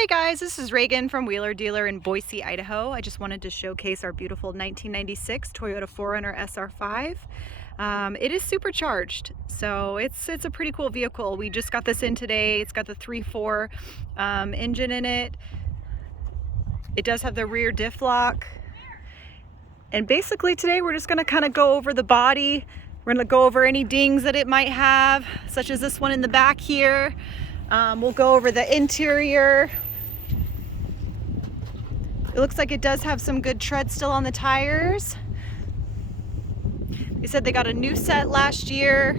Hi guys, this is Reagan from Wheeler Dealer in Boise, Idaho. I just wanted to showcase our beautiful 1996 Toyota 4Runner SR5. It is supercharged, so it's a pretty cool vehicle. We just got this in today. It's got the 3.4 engine in it. It does have the rear diff lock. And basically today we're just going to kind of go over the body. We're going to go over any dings that it might have, such as this one in the back here. We'll go over the interior. It looks like it does have some good tread still on the tires. They said they got a new set last year.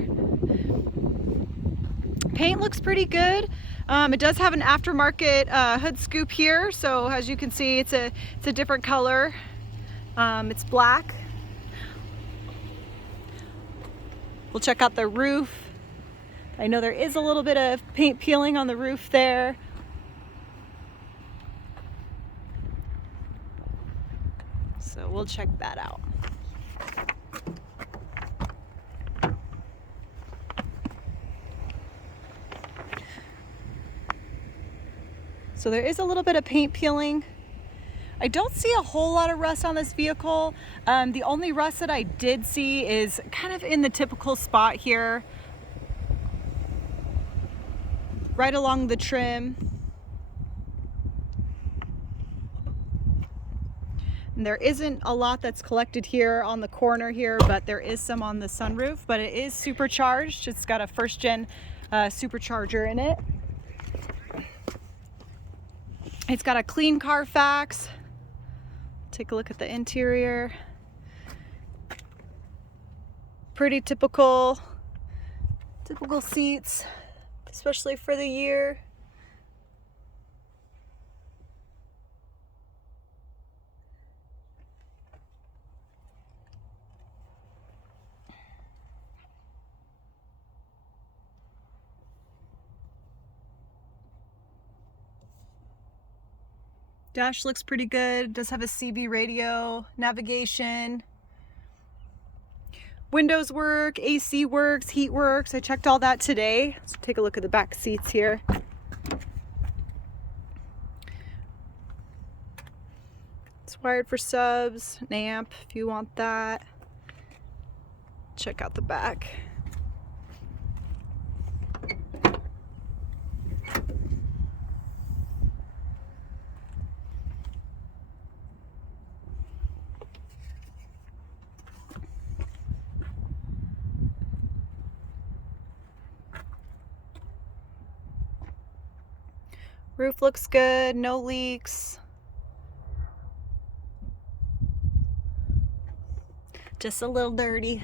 Paint looks pretty good. It does have an aftermarket hood scoop here, so as you can see, it's a different color. It's black. We'll check out the roof. I know there is a little bit of paint peeling on the roof there. So we'll check that out. So there is a little bit of paint peeling. I don't see a whole lot of rust on this vehicle. The only rust that I did see is kind of in the typical spot here, right along the trim. And there isn't a lot that's collected here on the corner here, but there is some on the sunroof, but it is supercharged. It's got a first gen supercharger in it. It's got a clean Carfax. Take a look at the interior. Pretty typical seats, especially for the year. Dash looks pretty good. Does have a CB radio, navigation. Windows work, AC works, heat works. I checked all that today. Let's take a look at the back seats here. It's wired for subs, an amp if you want that. Check out the back. Roof looks good, no leaks. Just a little dirty.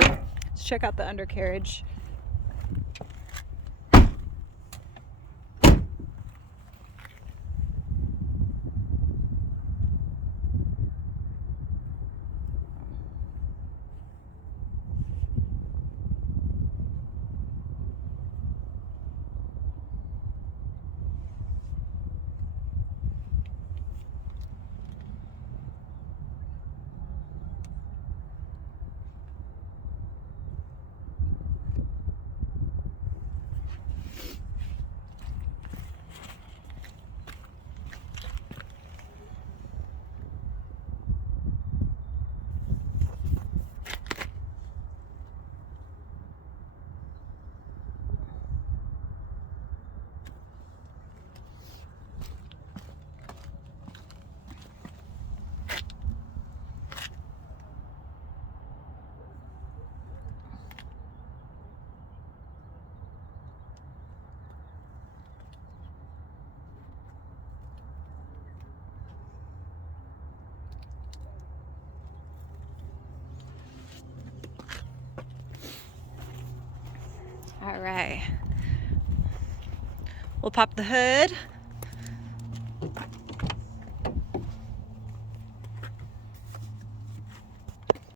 Let's check out the undercarriage. All right, we'll pop the hood.